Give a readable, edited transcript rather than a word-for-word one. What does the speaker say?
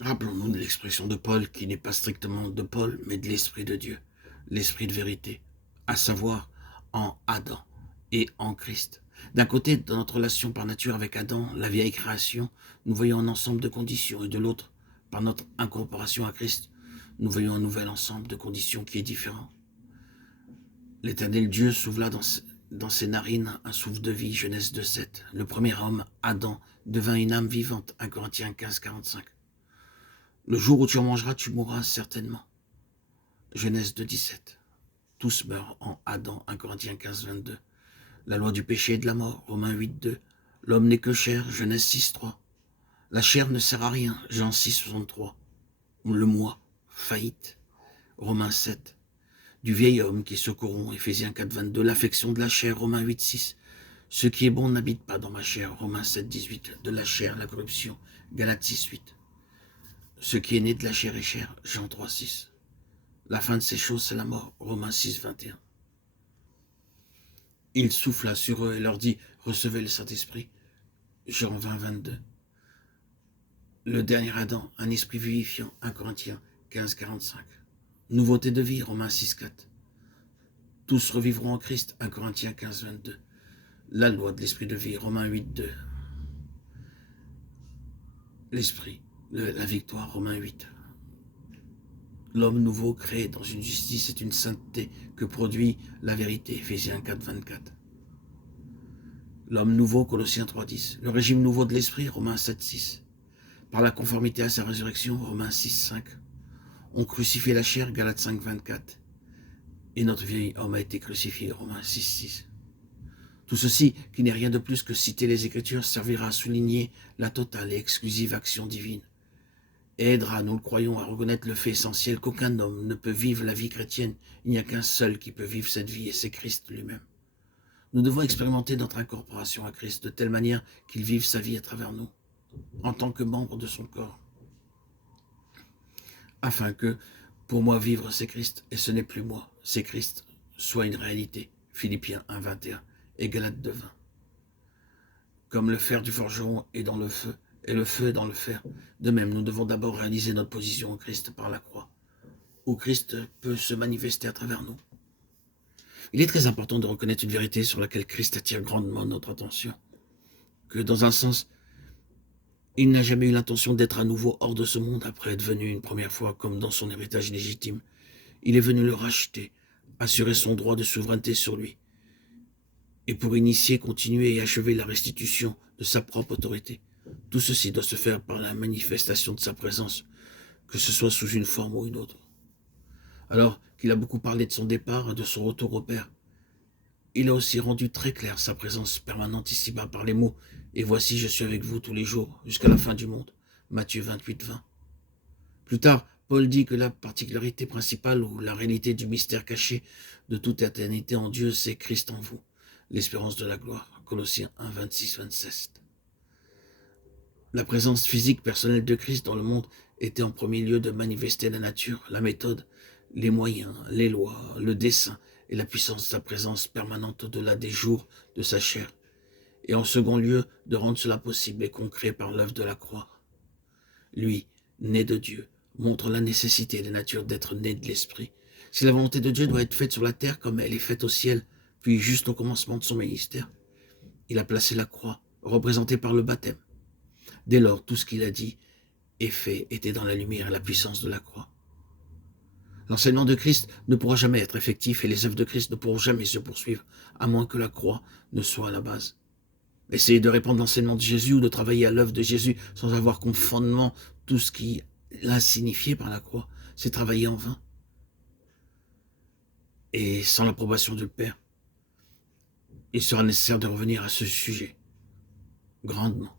Rappelons-nous de l'expression de Paul qui n'est pas strictement de Paul, mais de l'Esprit de Dieu, l'Esprit de vérité, à savoir en Adam et en Christ. D'un côté, dans notre relation par nature avec Adam, la vieille création, nous voyons un ensemble de conditions, et de l'autre, par notre incorporation à Christ, nous voyons un nouvel ensemble de conditions qui est différent. L'Éternel Dieu souffla dans ses narines un souffle de vie, Genèse 2,7. Le premier homme, Adam, devint une âme vivante, 1 Corinthiens 15,45. Le jour où tu en mangeras, tu mourras certainement. Genèse 2,17. Tous meurent en Adam, 1 Corinthiens 15,22. La loi du péché et de la mort, Romains 8,2. L'homme n'est que chair, Genèse 6,3. La chair ne sert à rien, Jean 6,63. Le moi, faillite, Romains 7. Du vieil homme qui se corrompt, Éphésiens 4,22. L'affection de la chair, Romains 8,6. Ce qui est bon n'habite pas dans ma chair, Romains 7,18. De la chair, la corruption, Galates 6,8. Ce qui est né de la chair est chair, Jean 3,6. La fin de ces choses, c'est la mort, Romains 6,21. Il souffla sur eux et leur dit, recevez le Saint-Esprit, Jean 20,22. Le dernier Adam, un esprit vivifiant, 1 Corinthiens 15,45. Nouveauté de vie, Romains 6,4. Tous revivront en Christ, 1 Corinthiens 15,22. La loi de l'esprit de vie, Romains 8,2. L'esprit, la victoire, Romains 8. L'homme nouveau créé dans une justice et une sainteté que produit la vérité, Éphésiens 4,24. L'homme nouveau, Colossiens 3,10. Le régime nouveau de l'esprit, Romains 7,6. Par la conformité à sa résurrection, Romains 6,5. On crucifie la chair, Galates 5,24. Et notre vieil homme a été crucifié, Romains 6,6. Tout ceci, qui n'est rien de plus que citer les Écritures, servira à souligner la totale et exclusive action divine. Et aidera, nous le croyons, à reconnaître le fait essentiel qu'aucun homme ne peut vivre la vie chrétienne. Il n'y a qu'un seul qui peut vivre cette vie, et c'est Christ lui-même. Nous devons expérimenter notre incorporation à Christ de telle manière qu'il vive sa vie à travers nous, en tant que membre de son corps, afin que, pour moi, vivre c'est Christ, et ce n'est plus moi, c'est Christ, soit une réalité. Philippiens 1,21 et Galates 2,20. Comme le fer du forgeron est dans le feu, et le feu est dans le fer, de même, nous devons d'abord réaliser notre position en Christ par la croix, où Christ peut se manifester à travers nous. Il est très important de reconnaître une vérité sur laquelle Christ attire grandement notre attention, que dans un sens, il n'a jamais eu l'intention d'être à nouveau hors de ce monde après être venu une première fois comme dans son héritage légitime. Il est venu le racheter, assurer son droit de souveraineté sur lui, et pour initier, continuer et achever la restitution de sa propre autorité. Tout ceci doit se faire par la manifestation de sa présence, que ce soit sous une forme ou une autre. Alors qu'il a beaucoup parlé de son départ et de son retour au Père, il a aussi rendu très clair sa présence permanente ici-bas par les mots « Et voici, je suis avec vous tous les jours, jusqu'à la fin du monde » Matthieu 28,20. Plus tard, Paul dit que la particularité principale ou la réalité du mystère caché de toute éternité en Dieu, c'est Christ en vous, l'espérance de la gloire. Colossiens 1, 26, 27. La présence physique personnelle de Christ dans le monde était en premier lieu de manifester la nature, la méthode, les moyens, les lois, le dessein et la puissance de sa présence permanente au-delà des jours de sa chair, et en second lieu de rendre cela possible et concret par l'œuvre de la croix. Lui, né de Dieu, montre la nécessité de la nature d'être né de l'Esprit. Si la volonté de Dieu doit être faite sur la terre comme elle est faite au ciel, puis juste au commencement de son ministère, il a placé la croix, représentée par le baptême. Dès lors, tout ce qu'il a dit et fait était dans la lumière et la puissance de la croix. L'enseignement de Christ ne pourra jamais être effectif et les œuvres de Christ ne pourront jamais se poursuivre, à moins que la croix ne soit à la base. Essayer de répandre l'enseignement de Jésus ou de travailler à l'œuvre de Jésus sans avoir comme fondement tout ce qui l'a signifié par la croix, c'est travailler en vain. Et sans l'approbation du Père, il sera nécessaire de revenir à ce sujet grandement.